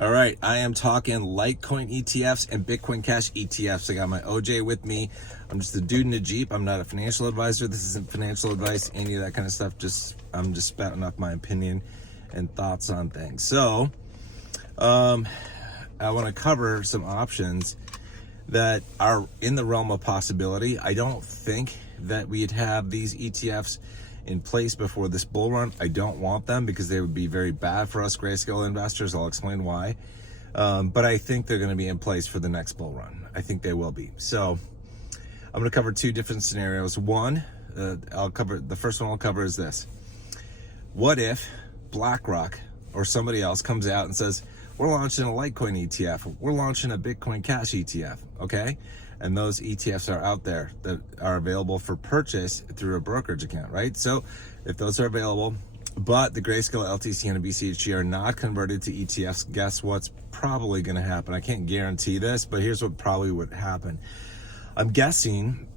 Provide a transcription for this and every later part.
All right, I am talking Litecoin ETFs and Bitcoin Cash ETFs. I got my OJ with me. I'm just a dude in a Jeep. I'm not a financial advisor. This isn't financial advice, any of that kind of stuff. I'm just spouting off my opinion and thoughts on things. So, I want to cover some options that are in the realm of possibility. I don't think that we'd have these ETFs in place before this bull run. I don't want them because they would be very bad for us grayscale investors. I'll explain why. But I think they're going to be in place for the next bull run. I think they will be. So I'm going to cover two different scenarios. One, the first one I'll cover is this. What if BlackRock or somebody else comes out and says, we're launching a Litecoin ETF, we're launching a Bitcoin Cash ETF, okay? And those ETFs are out there that are available for purchase through a brokerage account, right? So if those are available, but the Grayscale, LTCN, and BCHG are not converted to ETFs, guess what's probably going to happen? I can't guarantee this, but here's what probably would happen. I'm guessing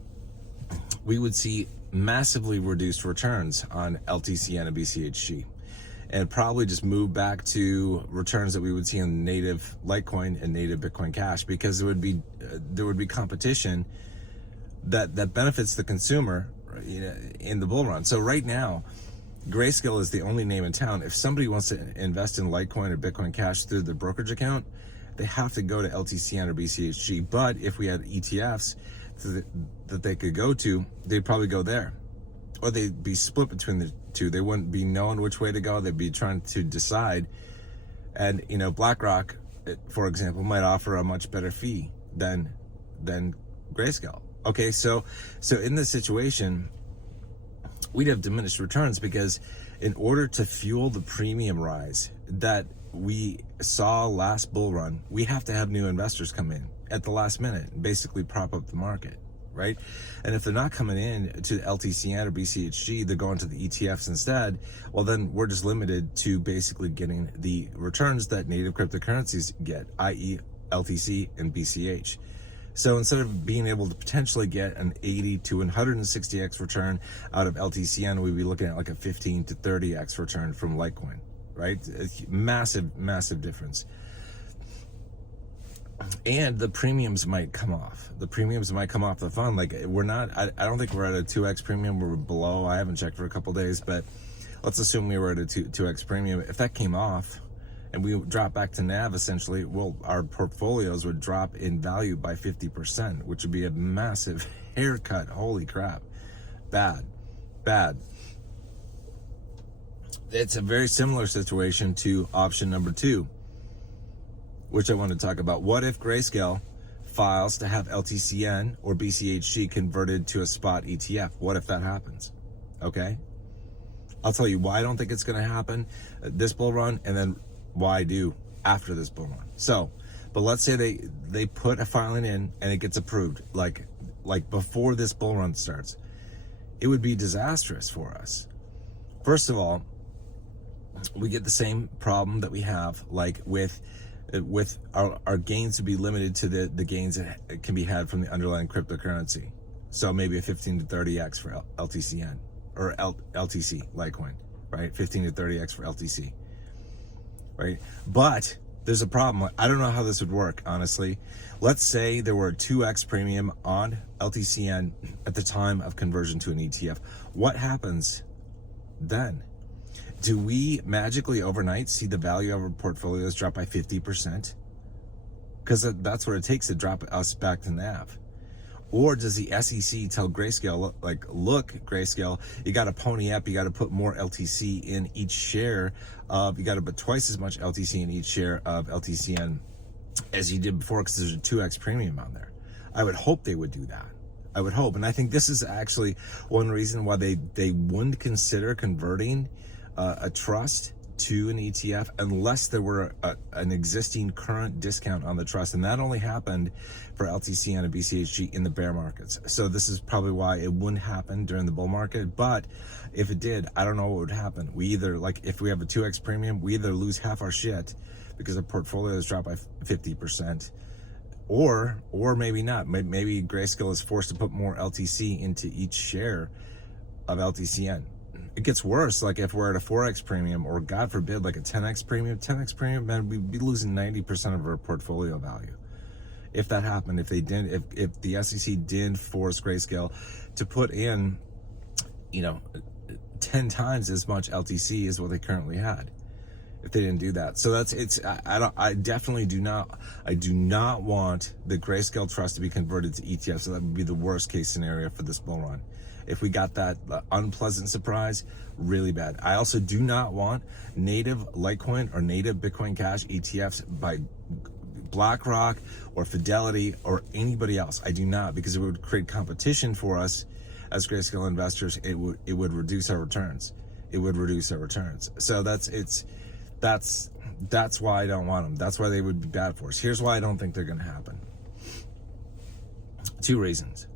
we would see massively reduced returns on LTCN and BCHG, and probably just move back to returns that we would see in native Litecoin and native Bitcoin Cash, because there would be competition that benefits the consumer, in the bull run. So right now, Grayscale is the only name in town. If somebody wants to invest in Litecoin or Bitcoin Cash through the brokerage account, they have to go to LTCN or BCHG. But if we had ETFs that they could go to, they'd probably go there, or they'd be split between the two. They wouldn't be knowing which way to go. They'd be trying to decide. And BlackRock, for example, might offer a much better fee than Grayscale. Okay, so in this situation, we'd have diminished returns, because in order to fuel the premium rise that we saw last bull run, we have to have new investors come in at the last minute and basically prop up the market, right? And if they're not coming in to LTCN or BCHG, they're going to the ETFs instead. Well, then we're just limited to basically getting the returns that native cryptocurrencies get, i.e. LTC and BCH. So instead of being able to potentially get an 80 to 160x return out of LTCN, we'd be looking at like a 15 to 30x return from Litecoin, right? A massive difference. And the premiums might come off. The premiums might come off the fund. Like, we're not, I don't think we're at a 2x premium. We're below. I haven't checked for a couple days, but let's assume we were at a 2x premium. If that came off and we drop back to NAV, essentially, well, our portfolios would drop in value by 50%, which would be a massive haircut. Holy crap. Bad. It's a very similar situation to option number 2, which I want to talk about. What if Grayscale files to have LTCN or BCHG converted to a spot ETF? What if that happens? Okay. I'll tell you why I don't think it's going to happen this bull run, and then why I do after this bull run. So, but let's say they put a filing in and it gets approved, like before this bull run starts. It would be disastrous for us. First of all, we get the same problem that we have, like with our gains to be limited to the gains that can be had from the underlying cryptocurrency. So maybe a 15 to 30x for LTCN or LTC Litecoin, right? 15 to 30x for LTC, right? But there's a problem. I don't know how this would work, honestly. Let's say there were a 2x premium on LTCN at the time of conversion to an ETF. What happens then? Do we magically overnight see the value of our portfolios drop by 50%? Because that's what it takes to drop us back to NAV. Or does the SEC tell Grayscale, like, look, Grayscale, you got to pony up, you got to put more LTC in each share of, you got to put twice as much LTC in each share of LTCN as you did before, because there's a 2x premium on there. I would hope they would do that. I would hope. And I think this is actually one reason why they wouldn't consider converting a trust to an ETF unless there were an existing current discount on the trust. And that only happened for LTCN and BCHG in the bear markets. So this is probably why it wouldn't happen during the bull market. But if it did, I don't know what would happen. We either, like, if we have a 2x premium, we either lose half our shit because the portfolio has dropped by 50%, or maybe not. Maybe Grayscale is forced to put more LTC into each share of LTCN. it gets worse. Like if we're at a 4x premium, or God forbid, like a 10x premium, man, we'd be losing 90% of our portfolio value. If that happened, if the SEC did force Grayscale to put in, 10 times as much LTC as what they currently had, if they didn't do that. So I definitely do not want the Grayscale Trust to be converted to ETFs. So that would be the worst case scenario for this bull run. If we got that unpleasant surprise, really bad. I also do not want native Litecoin or native Bitcoin Cash ETFs by BlackRock or Fidelity or anybody else. I do not, because it would create competition for us as Grayscale investors. It would reduce our returns. So that's why I don't want them. That's why they would be bad for us. Here's why I don't think they're going to happen. 2 reasons.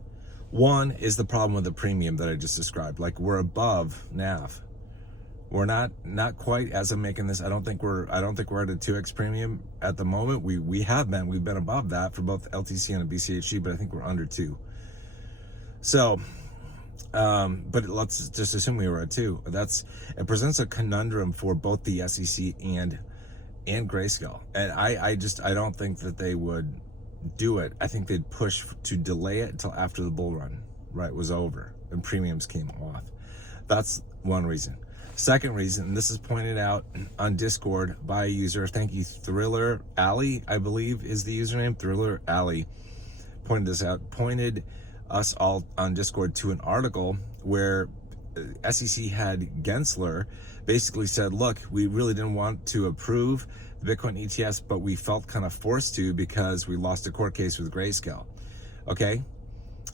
One is the problem with the premium that I just described. Like, we're above NAV. We're not quite, as I'm making this. I don't think we're at a 2x premium at the moment. We've been above that for both LTCN and BCHG, but I think we're under 2. So, but let's just assume we were at 2. It presents a conundrum for both the SEC and Grayscale. And I don't think that they would do it. I think they'd push to delay it until after the bull run, was over and premiums came off. That's one reason. Second reason, and this is pointed out on Discord by a user. Thank you, Thriller Alley, I believe is the username. Thriller Alley pointed this out. Pointed us all on Discord to an article where SEC head Gensler basically said, look, we really didn't want to approve the Bitcoin ETFs, but we felt kind of forced to because we lost a court case with Grayscale. Okay.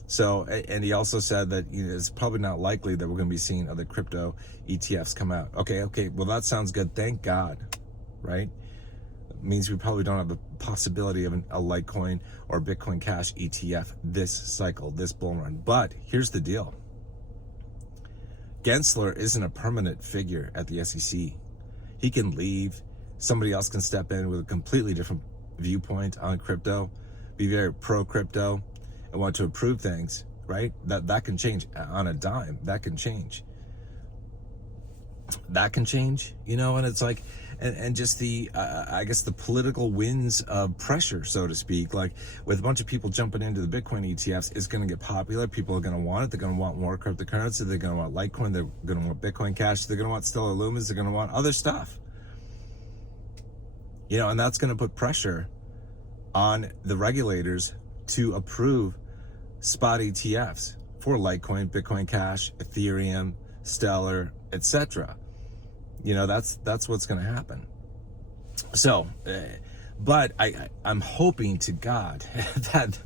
So, and he also said that it's probably not likely that we're going to be seeing other crypto ETFs come out. Okay. Well, that sounds good. Thank God, right? It means we probably don't have the possibility of a Litecoin or Bitcoin Cash ETF this cycle, this bull run. But here's the deal. Gensler isn't a permanent figure at the SEC. He can leave. Somebody else can step in with a completely different viewpoint on crypto, be very pro crypto, and want to approve things, right? That can change on a dime. That can change, and it's like, and just the, I guess the political winds of pressure, so to speak, like with a bunch of people jumping into the Bitcoin ETFs, is going to get popular. People are going to want it. They're going to want more cryptocurrency. They're going to want Litecoin. They're going to want Bitcoin Cash. They're going to want Stellar Lumens. They're going to want other stuff. And that's going to put pressure on the regulators to approve spot ETFs for Litecoin, Bitcoin Cash, Ethereum, Stellar, etc. That's what's going to happen. So, but I'm hoping to God that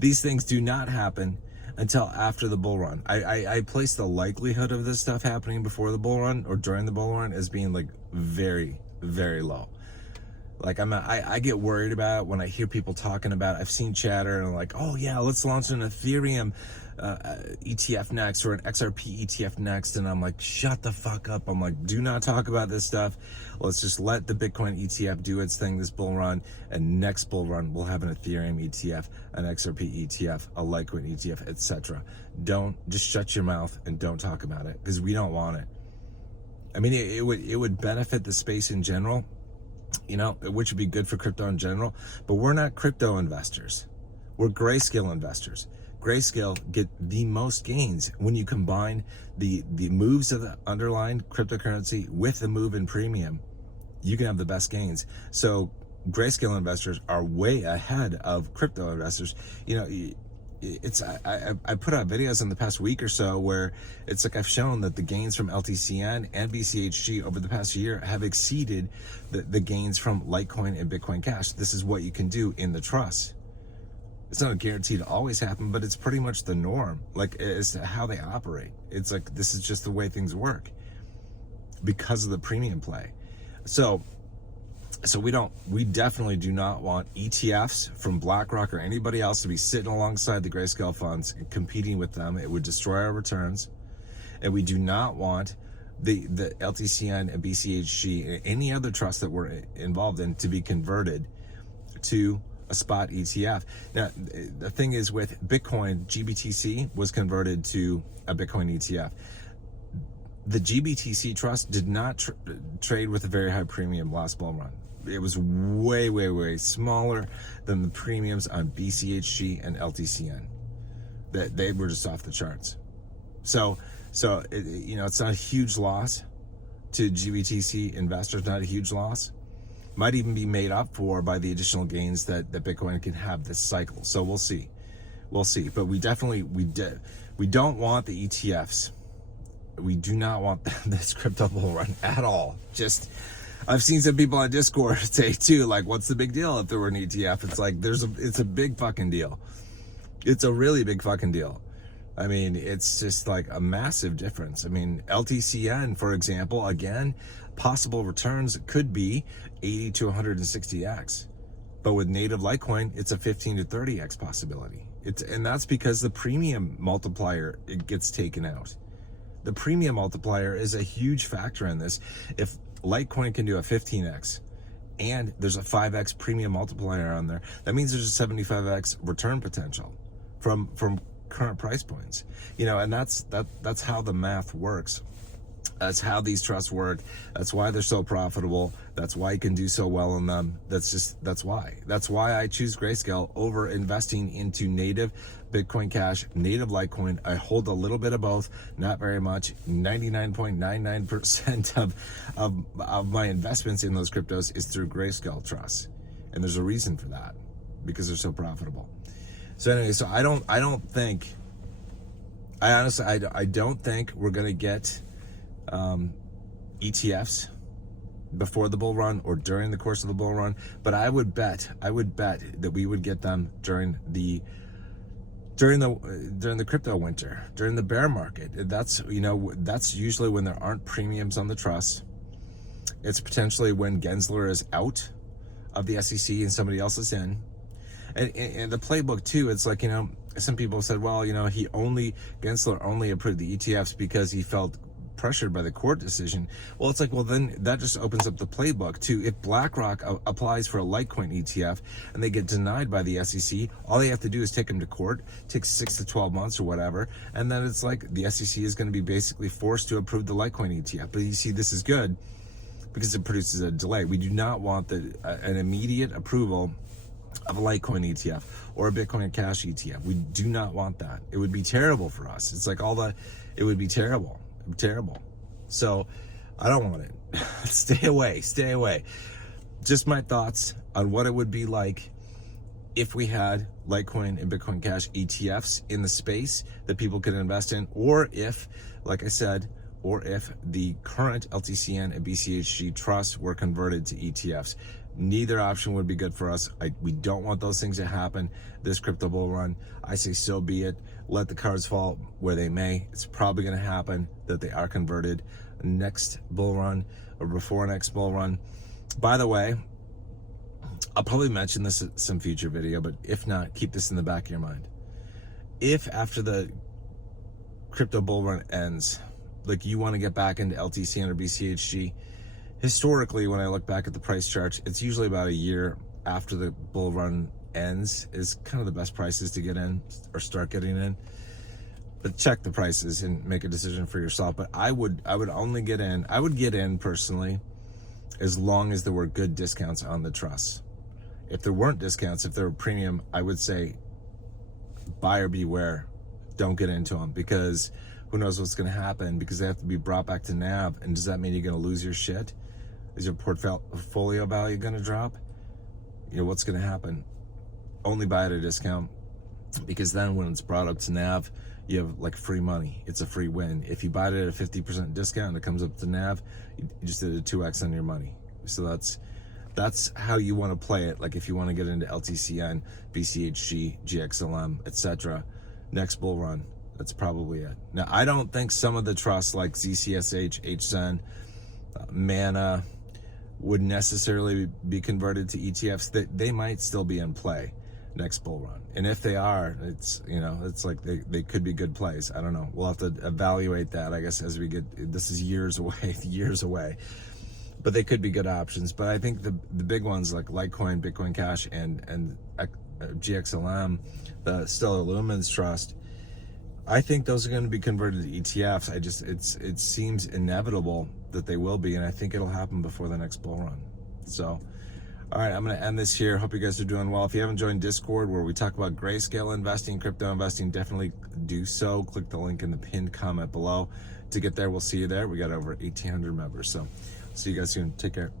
these things do not happen until after the bull run. I place the likelihood of this stuff happening before the bull run or during the bull run as being like very, very low. Like I get worried about it when I hear people talking about it. I've seen chatter and I'm like, oh yeah, let's launch an Ethereum ETF next or an XRP ETF next. And I'm like, shut the fuck up. I'm like, do not talk about this stuff. Let's just let the Bitcoin ETF do its thing this bull run. And next bull run, we'll have an Ethereum ETF, an XRP ETF, a Litecoin ETF, etc. Don't just shut your mouth and don't talk about it because we don't want it. I mean, it would benefit the space in general, which would be good for crypto in general, but we're not crypto investors. We're Grayscale investors. Grayscale get the most gains when you combine the moves of the underlying cryptocurrency with the move in premium. You can have the best gains. So Grayscale investors are way ahead of crypto investors. I put out videos in the past week or so where it's like I've shown that the gains from LTCN and BCHG over the past year have exceeded the gains from Litecoin and Bitcoin Cash. This is what you can do in the trust. It's not a guarantee to always happen, but it's pretty much the norm, like as to how they operate. It's like this is just the way things work because of the premium play. So we definitely do not want ETFs from BlackRock or anybody else to be sitting alongside the Grayscale funds and competing with them. It would destroy our returns. And we do not want the LTCN and BCHG and any other trust that we're involved in to be converted to a spot ETF. Now, the thing is with Bitcoin, GBTC was converted to a Bitcoin ETF. The GBTC trust did not trade with a very high premium last bull run. It was way, way, way smaller than the premiums on BCHG and LTCN. That they were just off the charts. So it's not a huge loss to GBTC investors, not a huge loss. Might even be made up for by the additional gains that Bitcoin can have this cycle. So we'll see. But we don't want the ETFs. We do not want this crypto bull run at all. Just, I've seen some people on Discord say too, like, what's the big deal if there were an ETF? It's like, it's a big fucking deal. It's a really big fucking deal. I mean, it's just like a massive difference. I mean, LTCN, for example, again, possible returns could be 80 to 160x. But with native Litecoin, it's a 15 to 30x possibility. And that's because the premium multiplier, it gets taken out. The premium multiplier is a huge factor in this. If Litecoin can do a 15x and there's a 5x premium multiplier on there, that means there's a 75x return potential from current price points. And that's how the math works. That's how these trusts work. That's why they're so profitable. That's why you can do so well in them. That's why I choose Grayscale over investing into native Bitcoin Cash, native Litecoin. I hold a little bit of both, not very much. 99.99% of my investments in those cryptos is through Grayscale trusts. And there's a reason for that, because they're so profitable. So anyway, I don't think we're going to get ETFs before the bull run or during the course of the bull run, but I would bet that we would get them during the crypto winter, during the bear market. That's usually when there aren't premiums on the trusts. It's potentially when Gensler is out of the SEC and somebody else is in. And the playbook too, it's like, some people said, well, Gensler only approved the ETFs because he felt pressured by the court decision. Well, it's like, well, then that just opens up the playbook to, if BlackRock applies for a Litecoin ETF and they get denied by the SEC, all they have to do is take them to court, takes 6 to 12 months or whatever, and then it's like the SEC is going to be basically forced to approve the Litecoin ETF. But you see, this is good because it produces a delay. We do not want an immediate approval of a Litecoin ETF or a Bitcoin Cash ETF. We do not want that. It would be terrible for us. It's like it would be terrible. So I don't want it. Stay away. Just my thoughts on what it would be like if we had Litecoin and Bitcoin Cash ETFs in the space that people could invest in, or if, like I said, the current LTCN and BCHG trusts were converted to ETFs. Neither option would be good for us. We don't want those things to happen this crypto bull run. I say so be it. Let the cards fall where they may. It's probably going to happen that they are converted next bull run or before next bull run. By the way, I'll probably mention this in some future video, but if not, keep this in the back of your mind. If after the crypto bull run ends, like you want to get back into LTCN or BCHG, historically, when I look back at the price charts, it's usually about a year after the bull run ends is kind of the best prices to get in or start getting in. But check the prices and make a decision for yourself. But I would only get in. I would get in personally as long as there were good discounts on the trusts. If there weren't discounts, if they were premium, I would say buyer beware. Don't get into them, because who knows what's going to happen, because they have to be brought back to NAV. And does that mean you're going to lose your shit? Is your portfolio value going to drop? What's going to happen? Only buy at a discount, because then when it's brought up to NAV, you have like free money. It's a free win. If you buy it at a 50% discount and it comes up to NAV, you just did a 2x on your money. So that's how you want to play it. Like if you want to get into LTCN, BCHG, GXLM, etc., next bull run, that's probably it. Now, I don't think some of the trusts like ZCSH, HZen, Mana would necessarily be converted to ETFs. They might still be in play next bull run. And if they are, it's like they could be good plays. I don't know. We'll have to evaluate that, I guess, as we get, this is years away. But they could be good options. But I think the big ones like Litecoin, Bitcoin Cash, and GXLM, the Stellar Lumens Trust, I think those are going to be converted to ETFs. It seems inevitable that they will be, and I think it'll happen before the next bull run. So, all right, I'm going to end this here. Hope you guys are doing well. If you haven't joined Discord, where we talk about grayscale investing, crypto investing, definitely do so. Click the link in the pinned comment below to get there. We'll see you there. We got over 1,800 members. So, see you guys soon. Take care.